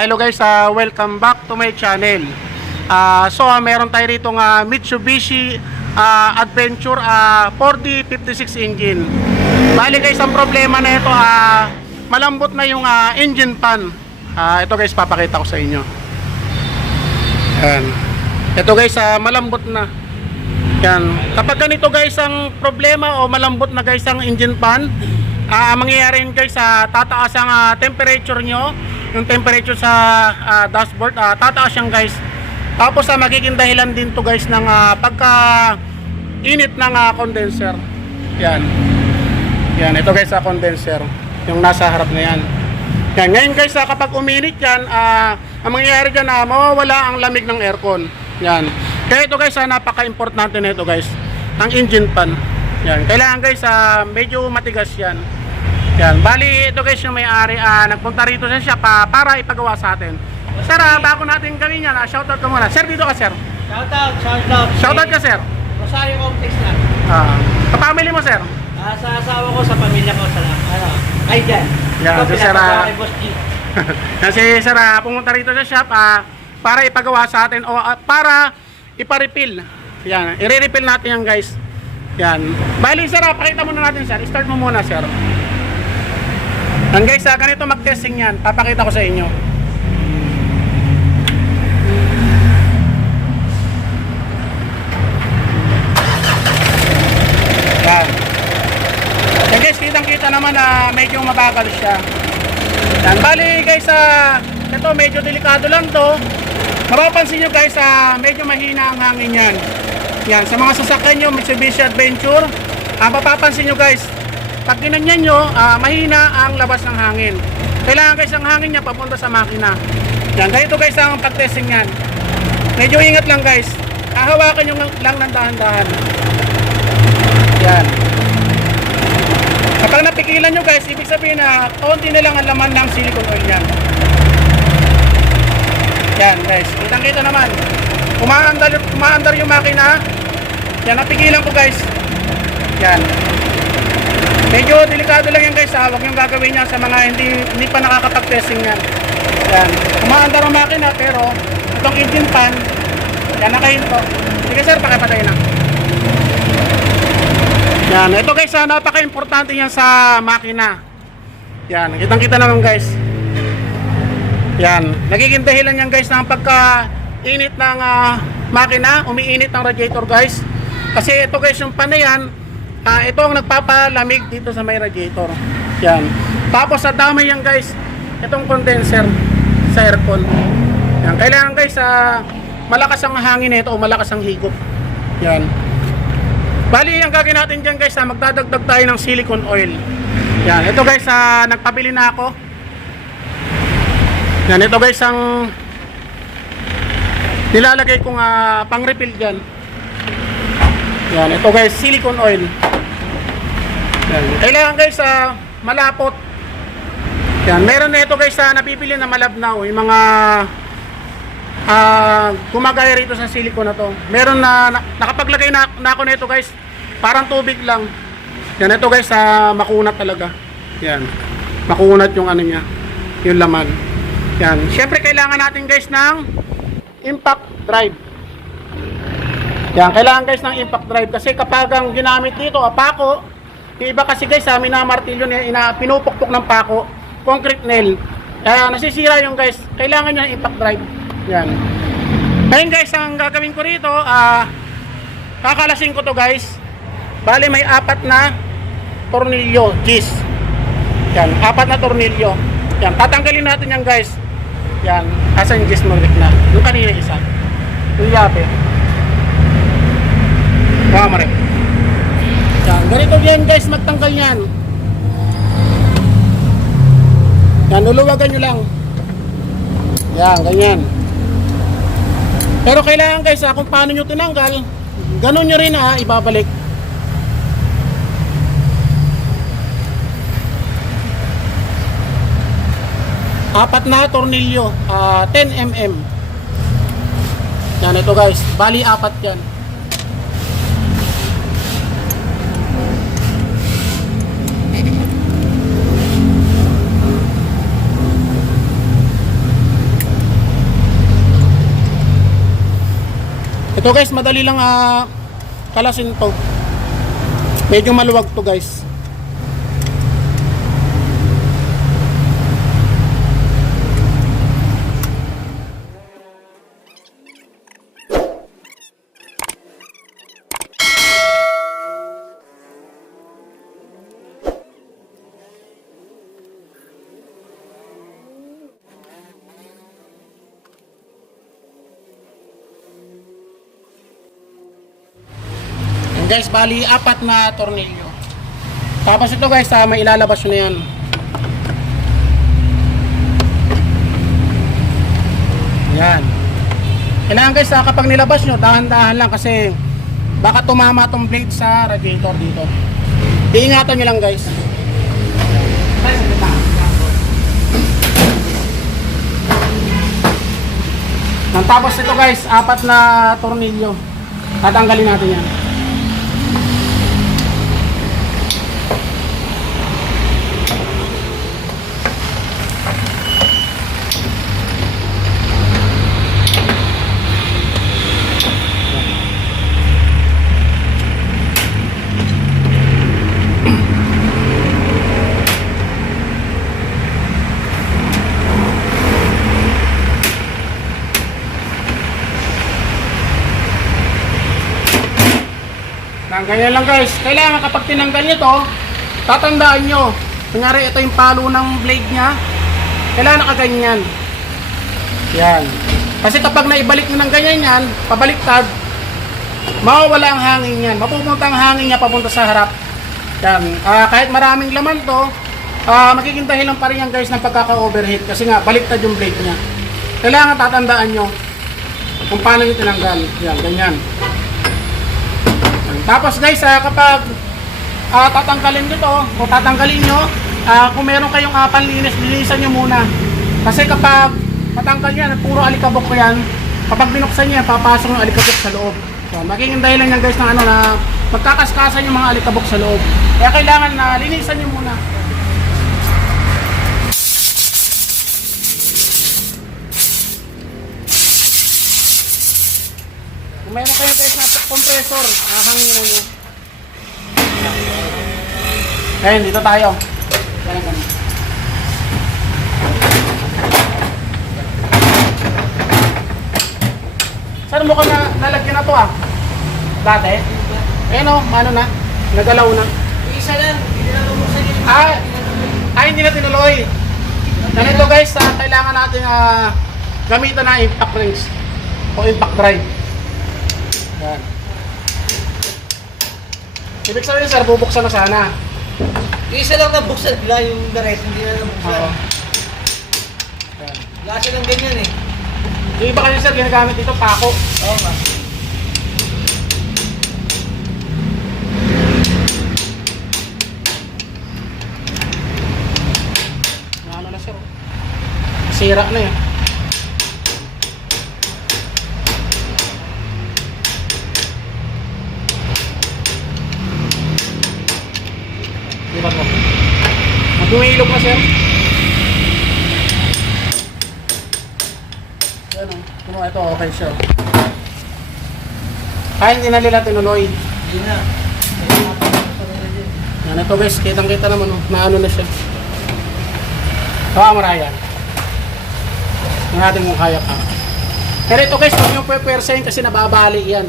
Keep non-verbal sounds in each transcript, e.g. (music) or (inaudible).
Hello guys, uh, welcome back to my channel. Ah, so ah, meron tayo rito nga Mitsubishi ah, Adventure ah, 4D56 engine. Bali guys, ang problema na ito ah, malambot na yung ah, engine pan. Ah, ito guys, papakita ko sa inyo. Yan. Ito guys, ah, malambot na. Yan. Kapag ganito guys ang problema o malambot na guys ang engine pan, ang mangyayari guys, ah, tataas ang ah, temperature nyo, yung temperature sa ah, dashboard, ah, tataas yan guys. Tapos ah, magiging dahilan din to guys ng ah, pagka init ng ah, condenser. Yan. Yan, ito guys sa condenser. Yung nasa harap na yan. Yan, ngayon guys, ah, kapag uminit yan, ah, ang mangyayari dyan, ah, mawawala ang lamig ng aircon. Yan. Kaya ito guys, ah, napaka-importante na ito guys. Ang engine fan. Yan. Kailangan guys, ah, medyo matigas yan. Yan. Bali, ito guys yung may-ari, ah, nagpunta rito sa shop ah, para ipagawa sa atin. Sir, ah, bago natin gawin yan, ah, shoutout ka muna. Sir, dito ka sir. Shoutout, shoutout. Shoutout ka sir. Rosario Complex na. Ah, kapamily mo sir. Ah, sa asawa ko, sa pamilya ko, sa ano, ay dyan. Yeah, Ito, so, sir. (laughs) Kasi sir, ah, pumunta rito sa shop ah, para ipagawa sa atin o ah, para ipa-refill. Yan, i-refill natin yan guys. Yan. Bali sir, ah, pakita muna natin sir. Start mo muna sir. Yan guys, ah, ganito mag-testing yan. Papakita ko sa inyo. Yan. Yan guys, kitang-kita naman na medyo mabagal siya. Yan, bali guys, ah, ito medyo delikado lang to. Mapapansin nyo guys, ah, medyo mahina ang hangin yan. Yan, sa mga sasakyan nyo, Mitsubishi Adventure, ah, mapapansin nyo guys, pag ginanyan nyo, ah, mahina ang labas ng hangin. Kailangan guys ang hangin niya papunta sa makina. Yan, ganito guys ang pag-testing yan. Medyo ingat lang guys. Hahawakan nyo lang ng dahan-dahan. Yan. Kapag napigilan nyo guys, ibig sabihin na konti na lang ang laman ng silicone oil yan. Yan guys, kitang kita naman. Umaandar, umaandar yung makina. Yan, napigilan ko guys. Yan. Medyo delikado lang yan guys ha. Huwag yung gagawin yan sa mga hindi, hindi pa nakakapag-testing yan. Yan. Umaandar ang makina pero itong engine fan, yan nakahinto. Sige sir, pakipatay na. Yan, ito guys, ah, napaka-importante yan sa makina. Yan, kitang-kita naman guys. Yan, nagiging dahilan yan guys ng pagka-init ng ah, makina, umiinit ng radiator guys. Kasi ito guys, yung pan na yan, ah, ito ang nagpapalamig dito sa may radiator. Yan. Tapos sa dami yan guys, itong condenser sa aircon. Yan, kailangan guys, ah, malakas ang hangin nito o malakas ang higop. Yan. Bali, ang gagawin natin dyan guys, ha, magdadagdag tayo ng silicone oil. Yan, ito guys, ha, nagpabili na ako. Yan, ito guys, ang nilalagay kong uh, pang refill dyan. Yan, ito guys, silicone oil. Kailangan guys, ha, malapot. Yan, meron na ito guys, ha, napipili na malabnaw. Yung mga ah gumagaya rito sa silicone na to. Meron na, na nakapaglagay na, na ako nito guys. Parang tubig lang. Yan ito guys, sa makunat talaga. Yan. Makunat yung ano niya, yung laman. Yan. Syempre kailangan natin guys ng impact drive. Yan, kailangan guys ng impact drive kasi kapag ang ginamit dito, apako, yung iba kasi guys, sa amin na martilyo na ina, pinupukpok ng pako, concrete nail. Kaya nasisira yung guys, kailangan niya ng impact drive. Yan. Ngayon guys, ang gagawin ko rito, ah, kakalasin ko to guys. Bale may apat na tornilyo, gis. Yan, apat na tornilyo. Yan, tatanggalin natin yan guys. Yan, asan yung gis mo na? Yung kanina isa. Yung yape. Mga mare. Yan, ganito yan guys, magtanggal yan. Yan, luluwagan nyo lang. Yan, ganyan. Pero kailangan guys, ah, kung paano nyo tinanggal, ganun nyo rin ah, ibabalik. Apat na tornilyo, ah, 10 mm. Yan ito guys, bali apat yan. Ito guys, madali lang ah, kalasin to. Medyo maluwag to guys. Guys, bali apat na tornilyo. Tapos ito guys, ah, may ilalabas na yan. Yan. Kailangan guys, ah, kapag nilabas nyo, dahan-dahan lang kasi baka tumama tong blade sa radiator dito. Iingatan nyo lang guys. Nang tapos ito guys, apat na tornilyo. Tatanggalin natin yan. Nang ganyan lang guys. Kailangan kapag tinanggal nyo to, tatandaan nyo. Kunyari ito yung palo ng blade niya. Kailangan nakaganyan. Yan. Kasi kapag naibalik nyo ng ganyan yan, pabaliktad, mawawala ang hangin yan. Mapupunta ang hangin niya papunta sa harap. Yan. Ah, kahit maraming laman to, ah, magiging dahilan pa rin yan guys ng pagkaka-overheat. Kasi nga, baliktad yung blade niya. Kailangan tatandaan nyo kung paano nyo tinanggal. Yan, ganyan. Tapos guys, ah, kapag ah, tatanggalin nyo to, o tatanggalin nyo, ah, kung meron kayong uh, panlinis, linisan nyo muna. Kasi kapag matanggal yan, puro alikabok ko yan, kapag binuksan nyo yan, papasok yung alikabok sa loob. So, magiging dahilan yan guys na ano na magkakaskasan yung mga alikabok sa loob. Kaya kailangan na linisan nyo muna. Kung meron kayo compressor, nakahanginan nyo. Ayun, dito tayo. Ganun, ganun. Saan mo ka na nalagyan na to ah? Dati? Ayun o, ano na? Nagalaw na. Isa lang, hindi na lumuksan yun. Ah, ah, hindi na tinuloy. Ganito guys, ah, kailangan natin ah, gamitan na impact rings o impact drive. Yan. Ibig sabihin sir, bubuksan na sana. Isa lang na buksan, bila yung the rest, hindi na nabuksan. Oo. Yan. Lasa lang ganyan eh. Yung iba kasi sir, ginagamit dito pako. Oo nga. Ano na sir? Sira na yan. Di ba po? Mag-uilog na sir. Yan o. Kung ito okay siya. Kaya hindi na nila tinuloy. Hindi na. Yan ito guys, kitang kita naman oh, na ano na siya. Kawa maraya. Tingnan natin kung kaya ka. Pero ito guys, huwag yung pwersahin kasi nababali yan.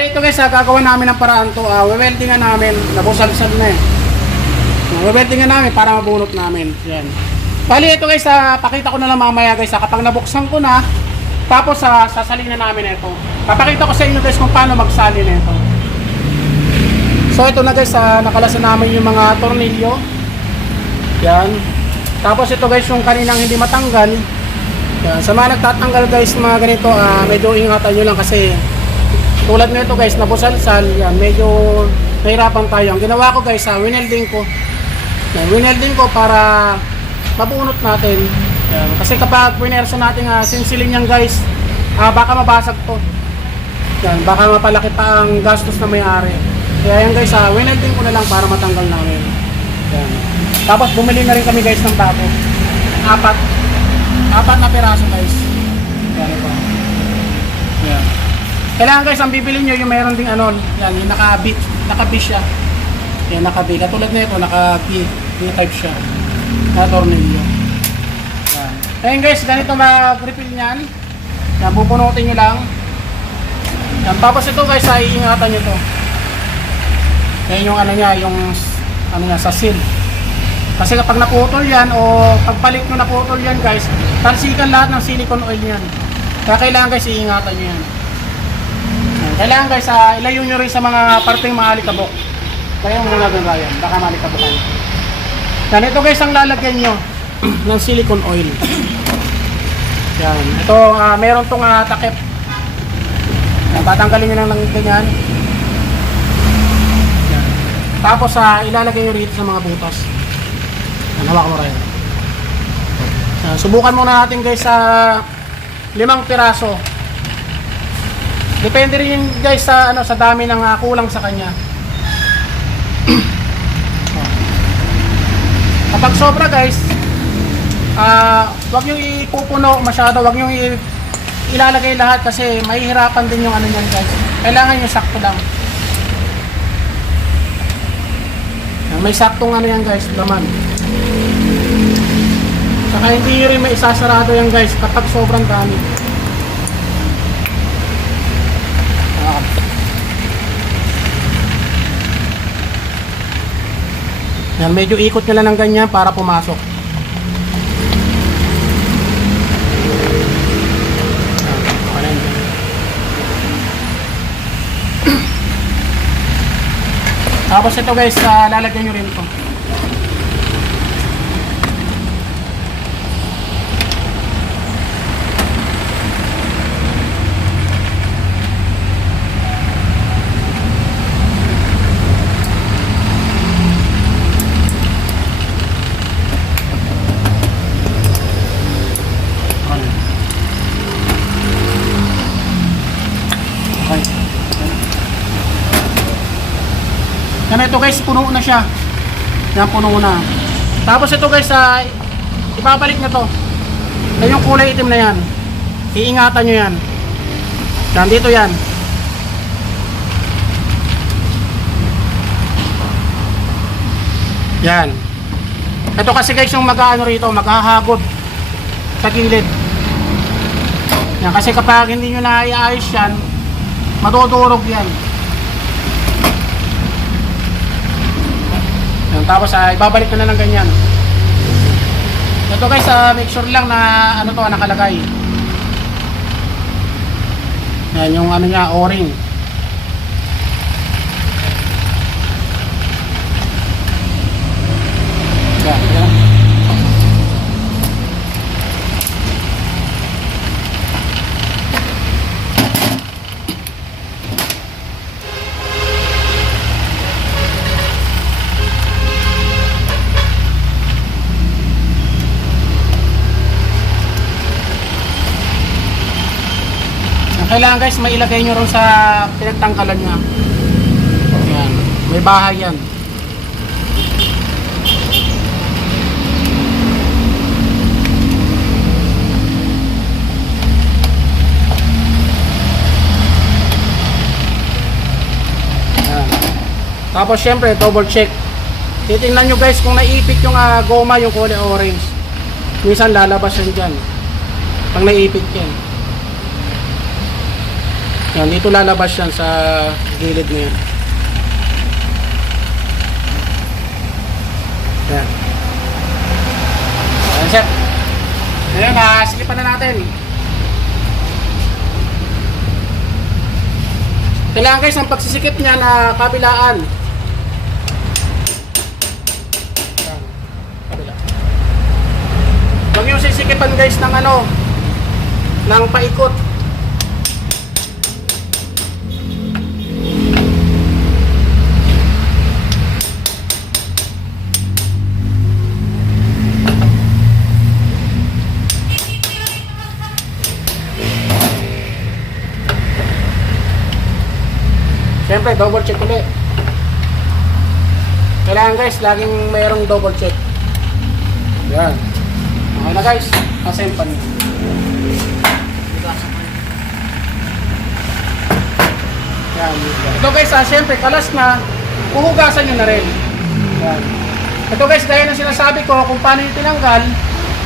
Bali ito guys, ah, gagawa namin ng paraan to. Uh, weldingan namin, nabusalsal na eh. Weldingan namin para mabunot namin. Yan. Bali ito guys, ah, pakita ko na lang mamaya guys. ah, kapag nabuksan ko na, tapos sa sasalin na namin ito. Papakita ko sa inyo guys kung paano magsali na ito. So ito na guys, ah, nakalasan namin yung mga tornilyo. Yan. Tapos ito guys, yung kaninang hindi matanggal. Yan. Sa mga nagtatanggal guys, mga ganito, ah, medyo ingatan nyo lang kasi tulad nito guys, nabusalsal, yan, medyo nahirapan tayo. Ang ginawa ko guys, ah, winelding ko. Yan, winelding ko para mabunot natin. Yan. Kasi kapag winerso natin uh, sinsilin yan guys, ah, baka mabasag to. Yan, baka mapalaki pa ang gastos na may-ari. Kaya yan guys, uh, winelding ko na lang para matanggal namin. Yan. Tapos bumili na rin kami guys ng bago. Apat. Apat na piraso guys. Yan. Kailangan guys, ang bibili nyo yung meron ding ano, yan, yung naka-bit, naka-bit siya. Yan, naka-bit. Katulad na ito, naka-B, B-type siya. Na tornilyo. Yan. Ayun guys, ganito mag-refill niyan. Yan, pupunutin nyo lang. Yan, tapos ito guys, ay ingatan nyo to. Yan yung ano niya, yung ano niya, sa seal. Kasi kapag naputol yan o pagpalit nyo naputol yan guys, talsikan lahat ng silicone oil yan. Kaya kailangan guys, iingatan nyo yan. Kailangan guys, uh, ilayo nyo rin sa mga parteng mga alikabok. Kaya muna doon Ryan, baka malikabukan. Yan, ito guys ang lalagyan nyo (clears throat) ng silicone oil. Yan, ito ah, meron tong ah, takip. Yan, tatanggalin nyo lang ng ganyan. Yan. Tapos ah, ilalagay nyo rito sa mga butas. Yan, hawak mo Ryan. Yan, subukan muna natin guys sa limang piraso. Depende rin yun guys sa ano sa dami ng ah, kulang sa kanya. (clears throat) Kapag sobra guys, ah wag niyo ipupuno masyado, wag i- ilalagay lahat kasi mahihirapan din yung ano niyan guys. Kailangan niyo sakto lang. May saktong ano yan guys, laman. Saka hindi rin may isasarado yan guys kapag sobrang dami. Yan, medyo ikot nyo lang ng ganyan para pumasok. Tapos ito guys, ah, lalagyan nyo rin ito. Yan ito guys, puno na siya. Yan, puno na. Tapos ito guys, ah, ibabalik na to. Yan yung kulay itim na yan. Iingatan nyo yan. Yan, dito yan. Yan. Ito kasi guys yung mag-ano rito, maghahagod sa gilid. Yan, kasi kapag hindi nyo na iayos yan, madudurog yan. Tapos ah, ibabalik ko na ng ganyan. Ito guys, ah, make sure lang na ano to, nakalagay. Yan, yung ano niya, o-ring. Kailangan guys, mailagay nyo rin sa pinagtangkalan niya. Yan. May bahay yan. Yan. Tapos syempre, double check. Titingnan nyo guys kung naipit yung ah, goma yung kulay orange. Minsan lalabas yan dyan. Pag naipit yan. Yan, dito lalabas yan sa gilid na yan. Yan. Yan, sir. Ngayon, ah, silipan na natin. Kailangan guys, ang pagsisikip niya na kabilaan. Kabila. Huwag yung sisikipan guys ng ano, ng paikot. Double check ulit. Kailangan guys, laging mayroong double check. Yan. Okay na guys, nasa yung pan. Yan. Ito guys, ah, syempre, kalas na, huhugasan nyo na rin. Yan. Ito guys, dahil ang sinasabi ko, kung paano yung tinanggal,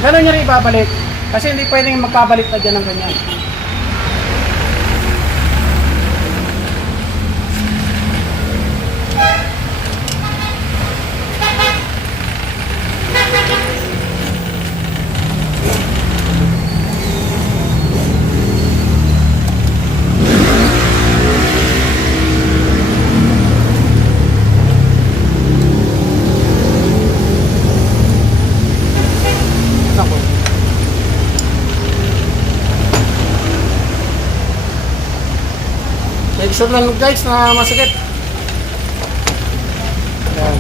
gano'n nyo rin ibabalik. Kasi hindi pwedeng magkabalik na dyan ng ganyan. Sure lang guys na masakit. Yan.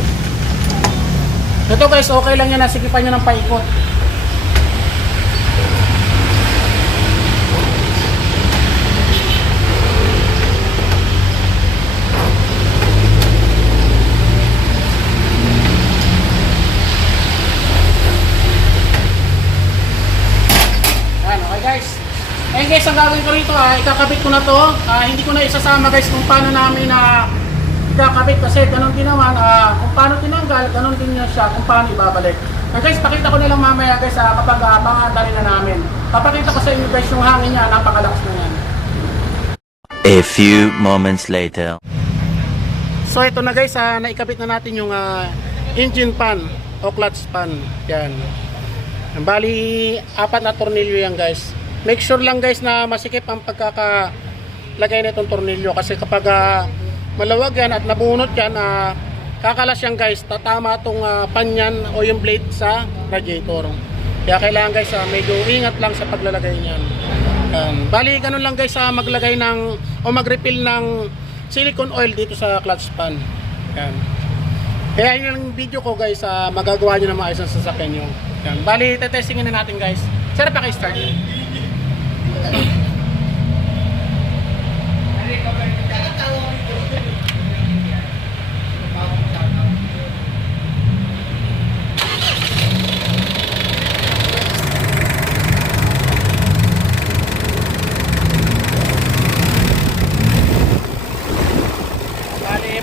Ito guys, okay lang yan. Nasikipan nyo ng paikot. Yan, okay guys. Ayun guys, ang gagawin ko rito, ah, ikakabit ko na to. Ah, hindi ko na isasama guys kung paano namin na ikakabit kasi ganun din naman, ah, kung paano tinanggal, ganun din niya siya kung paano ibabalik. Eh guys, pakita ko na lang mamaya guys ah, kapag uh, pangatali na namin. Papakita ko sa inyo guys yung hangin niya, napakalakas na yan. A few moments later. So ito na guys, ah, naikabit na natin yung ah, engine pan o clutch pan. Yan. Bali, apat na tornilyo yan guys. Make sure lang guys na masikip ang pagkakalagay na itong tornilyo kasi kapag ah, malawag yan at nabunot yan, ah, kakalas yan guys, tatama itong ah, pan yan o yung blade sa radiator. Kaya kailangan guys, ah, medyo ingat lang sa paglalagay niyan. Yan. Bali, ganun lang guys sa maglagay ng o mag-refill ng silicone oil dito sa clutch pan. Yan. Kaya yun ang video ko guys, ah, magagawa nyo na maayos ang sasakyan nyo. Yan. Bali, tetestingin na natin guys. Sir, paki-start. Bali,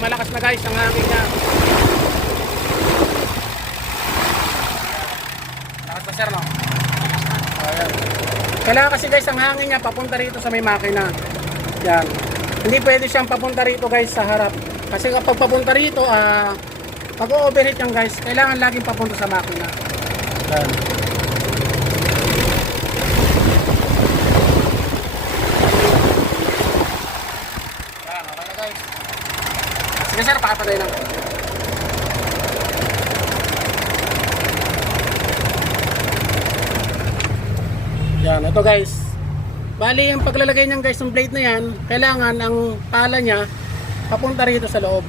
malakas na guys ang hangin niya. Lakas na sir, no? Kailangan kasi guys ang hangin niya papunta rito sa may makina. Yan. Hindi pwede siyang papunta rito guys sa harap. Kasi kapag papunta rito, ah, pag-overheat yan guys, kailangan laging papunta sa makina. Yan. Yan, okay na guys. Sige sir, pakapatay lang. Yan, ito guys. Bali, yung paglalagay niyan guys ng blade na yan, kailangan ang pala niya papunta rito sa loob.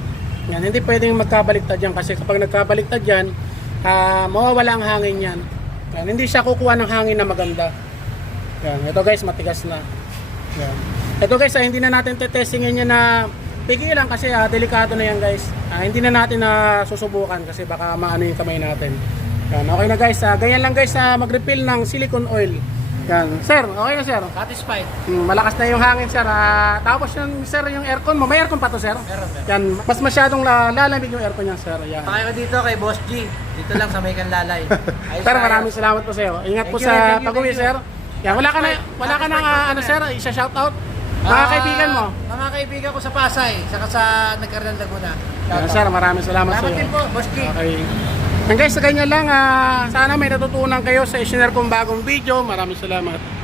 Yan, hindi pwedeng magkabaliktad yan kasi kapag nagkabaliktad yan, ah, mawawala ang hangin yan. Yan, hindi siya kukuha ng hangin na maganda. Yan, ito guys, matigas na. Yan. Ito guys, ah, hindi na natin tetestingin yan na pigilan kasi ah, delikado na yan guys. Ah, hindi na natin na susubukan kasi baka maano yung kamay natin. Yan, okay na guys. ah, ganyan lang guys na mag-refill ng silicone oil. Yan. Sir, okay na sir. Satisfied. Hmm, malakas na yung hangin sir. Ah, tapos yung sir, yung aircon mo, may aircon pa to sir? Meron, meron. Yan, mas masyadong la- lalamig yung aircon niya sir. Yan. Pakay ko dito kay Boss G. Dito lang sa May Kanlalay. (laughs) Ayos Sir, tayo. maraming salamat po sa iyo. Ingat po Thank you, sa thank pag-uwi you. sir. Yan, wala ka na wala ka na ah, ano sir, isa-shout out. Mga Ah, kaibigan mo. Mga kaibigan ko sa Pasay, saka sa Nagkaroon Laguna. Yan, sir, maraming salamat sa Salamat iyo. din po, Boss G. Okay. And guys, sa ganyan lang, ah, sana may natutunan kayo sa isinare kong bagong video. Maraming salamat.